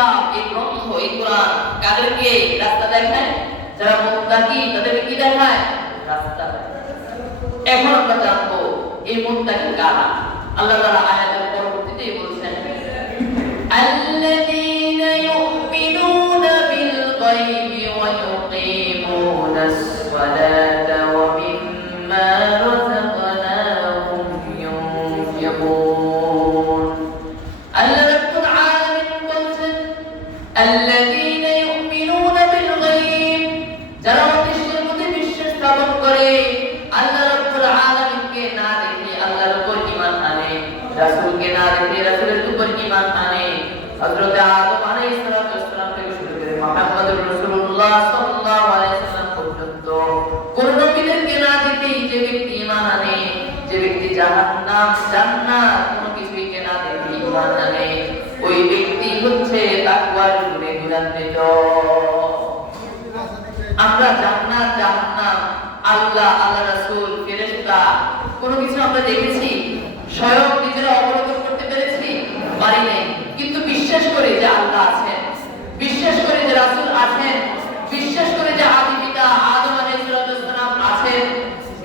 কিতাব, এই গ্রন্থ, এই কোরআন কাদেরকে রাস্তা দেখায়? যারা মুত্তাকি তাদেরকে কি দেখায়? রাস্তা দেখায়। এখন আমরা জানবো এই মুত্তাকি কারা। আল্লাহ তাআলা আয়াতের পরবর্তীতে বলছেন, আল্লাযীনা ইউমিনুনা বিল গায়বি ওয়া ইউকিমুনাস সালাতা ওয়া মিম্মা রাযাকনাহুম ইউনফিকুন। আল্লাহ রাব্বুল আলামিন বলছেন, আল্লাযীনা ইউমিনুনা বিল গায়ব, যারা অদৃশ্যের প্রতি বিশ্বাস স্থাপন করে, আল্লাহ রাব্বুল আলামিনকে না দেখে আল্লাহর উপর ঈমান আনে, রাসূলকে না দেখে রাসূলের উপর ঈমান আনে। হযরত আদম আলাইহিস সালাম থেকে শুরু করে মুহাম্মদুর রাসূলুল্লাহ সাল্লাল্লাহু আলাইহি ওয়াসাল্লাম পর্যন্ত কোন নবীদেরকে না দেখে যে ব্যক্তি ঈমান আনে, যে ব্যক্তি জাহান্নাম জান্নাত কোন কিছুকে না দেখে ঈমান আনে, ওই ব্যক্তি হচ্ছে তাকওয়ার গুণে গুণান্বিত। আমরা জান্নাত জাহান্নাম, আল্লাহ, আল্লাহ রাসূল, ফেরেশতা কোনো কিছু আমরা দেখেছি? স্বয়ং নিজেরা অবলোকন করতে পেরেছি? পারি নাই। কিন্তু বিশ্বাস করি যে আল্লাহ আছেন, বিশ্বাস করি যে রাসূল আছেন, বিশ্বাস করি যে আদি পিতা আদম আলাইহিস সালাম আছেন,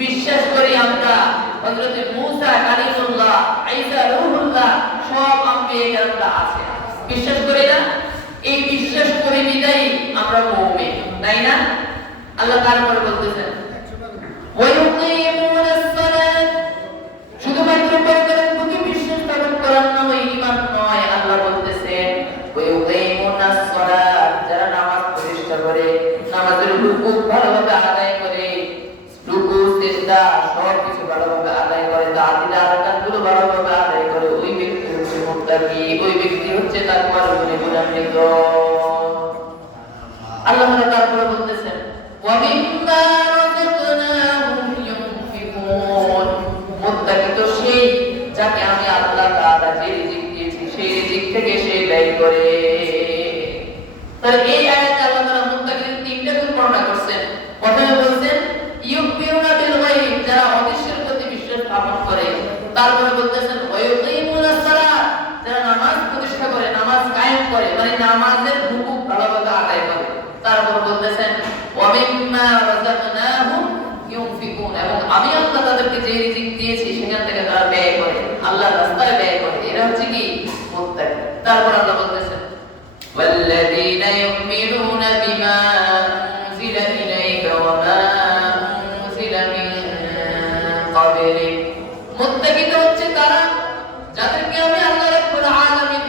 বিশ্বাস করি আমরা হযরত মূসা কালিমুল্লাহ, ঈসা রূহুল্লাহ সব আম্বিয়া কেরামরা আছেন। বিশ্বাস করি না? এই বিশ্বাস করি বিদায় আমরা মুমিন, তাই না? আল্লাহ তারপর বলতেছেন, ওয়া ইউকিমুনাস সালাত, শুধুমাত্র পরকালের প্রতি বিশ্বাস স্থাপন করার নাম ঈমান নয়। আল্লাহ বলতেছেন, ওয়া ইউকিমুনাস সালাত, যারা নামাজ প্রতিষ্ঠা করে, নামাজের হুকুম ভালোভাবে আদায় করে, রুকু সিজদা সব কিছু ভালোভাবে আদায় করে, তাআতিল আরকানগুলো ভালোভাবে আদায় করে, ওই ব্যক্তি হচ্ছে মুত্তাকি, ওই ব্যক্তি হচ্ছে তাকওয়ার গুণে গুণান্বিত। আল্লাহ তারপরে বলতেছেন, ওয়া মিম্মা রাযাকনাহুম ইউনফিকুন, মুত্তাকি তো সেই যাকে আমি আল্লাহ তাআলা যে রিজিক দিয়েছি সেই রিজিক থেকে সে ব্যয় করে। তাহলে এই আয়াতে আল্লাহ তাআলা মুত্তাকিদের তিনটা গুণ বর্ণনা করছেন। প্রথমে বলছেন ইউমিনুনা বিল গায়ব, যারা অদৃশ্যের প্রতি বিশ্বাস স্থাপন করে। তারপরে বলতেছেন ওয়া ইউকিমুনাস সালাত, যারা নামাজ প্রতিষ্ঠা করে, নামাজ কায়েম করে, মানে নামাজের হুকুম ভালোভাবে আদায় করে। তারপর বলতেছেন ওয়া মিম্মা রাযাকনাহুম ইউনফিকুন, এবং আমি আল্লাহ তাদেরকে যে রিজিক দিয়েছি সেখান থেকে তারা ব্যয় করে, আল্লাহর রাস্তায় ব্যয় করে। এরা হচ্ছে কি? মুত্তাকি। তারপর আল্লাহ বলতেছেন ওয়াল্লাযীনা ইউমিনুনা বিমা উনজিলা ইলাইকা ওয়া মা উনজিলা মিন ক্বাবলিক, মুত্তাকি তো হচ্ছে তারা যাদেরকে আমি আল্লাহ রাব্বুল আলামিন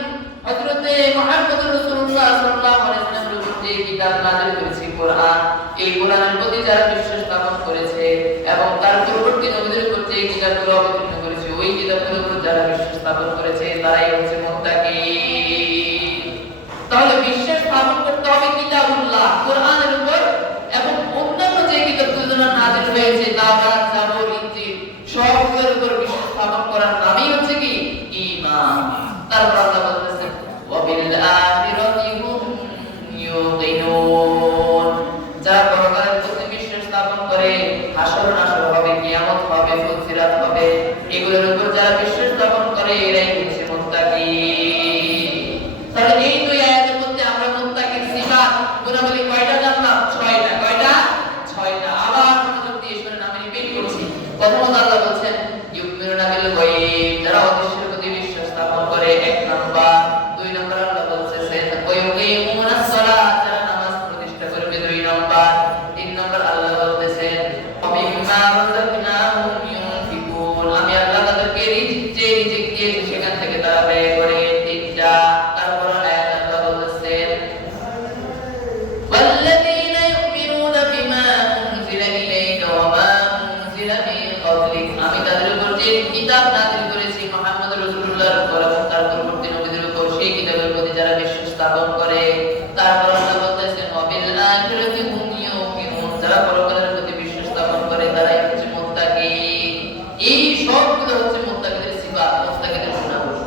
হযরতে মুহাম্মদুর রাসূলুল্লাহ সাল্লাল্লাহু আলাইহি ওয়াসাল্লামের উপর যে কিতাব নাযিল করেছে কোরআন, এই কোরআনের প্রতি যারা বিশ্বাস স্থাপন করেছে এবং তার পরবর্তী নবীদের উপর যে কিতাবগুলো অবতীর্ণ করেছে, ওই কিতাবগুলোর উপর যারা বিশ্বাস স্থাপন করেছে তারাই হচ্ছে মুত্তাকি। তাহলে বিশ্বাস স্থাপন করতে হবে কিতাবুল্লাহ, কোরআনের উপর, এবং অন্যান্য যে কিতাবগুলো নাযিল হয়েছে, তাওরাত, জাবুর, ইনজিল সবগুলোর উপর বিশ্বাস স্থাপন করার নামই হচ্ছে কি? ঈমান। তারপর আল্লাহ বলতেছেন ওয়া বিল আখিরাতি হুম ইউকিনুন, যারা পরকালের প্রতি বিশ্বাস স্থাপন করে, হাসর নাসর হবে, কিয়ামত হবে, ফুলসিরাত হবে, এগুলোর উপর যারা বিশ্বাস স্থাপন করে এরাই হচ্ছে মুত্তাকি। তাহলে এই দুই আয়াতের মধ্যে আমরা মুত্তাকির সিফাত গুণাবলী কয়টা জানলাম? 6টা। কয়টা? 6টা। আবার মনোযোগ দিয়ে শুনুন, আমি রিপিট করছি। প্রথমত আল্লাহ বলছেন ইউমিনুনা বিল গায়ব, যারা অদৃশ্যের প্রতি বিশ্বাস স্থাপন করে, 1 নাম্বার। 2 নাম্বার আল্লাহ বলছেন ওয়া ইউকিমুনাস সালাত, যারা নামাজ প্রতিষ্ঠা করবে, 2 নাম্বার। 3 নাম্বার আল্লাহ বলতেছেন ওয়া মিম্মা রাযাকনাহুম ইউনফিকুন, আমি আল্লাহ তাদেরকে যে রিজিক দিয়েছি সেখান থেকে তারা ব্যয় করে, 3টা। তারপর আয়াত আল্লাহ বলতেছেন ওয়াল্লাযীনা ইউমিনুনা বিমা উনজিলা ইলাইকা ওয়া মা উনজিলা মিন ক্বাবলিক, আমি তাদের উপর যে কিতাব নাযিল করেছি মুহাম্মদুর রাসূলুল্লাহর উপর এবং তার পরবর্তী নবীদের উপর, সেই কিতাবের প্রতি যারা বিশ্বাস স্থাপন করে। তারপর আল্লাহ বলতেছেন ওয়া বিল আখিরাতি হুম ইউকিনুন, যারা পরকালের প্রতি বিশ্বাস স্থাপন করে তারাই হচ্ছে মুত্তাকি। এই সবগুলো হচ্ছে মুত্তাকিদের সিফাত, মুত্তাকিদের গুণাবলী।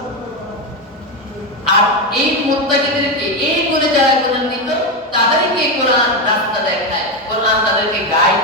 আর এই মুত্তাকিদেরকে এই গুণে যারা গুণান্বিত, তাদেরকে কোরআন রাস্তা দেখায়, কোরআন তাদেরকে গাইড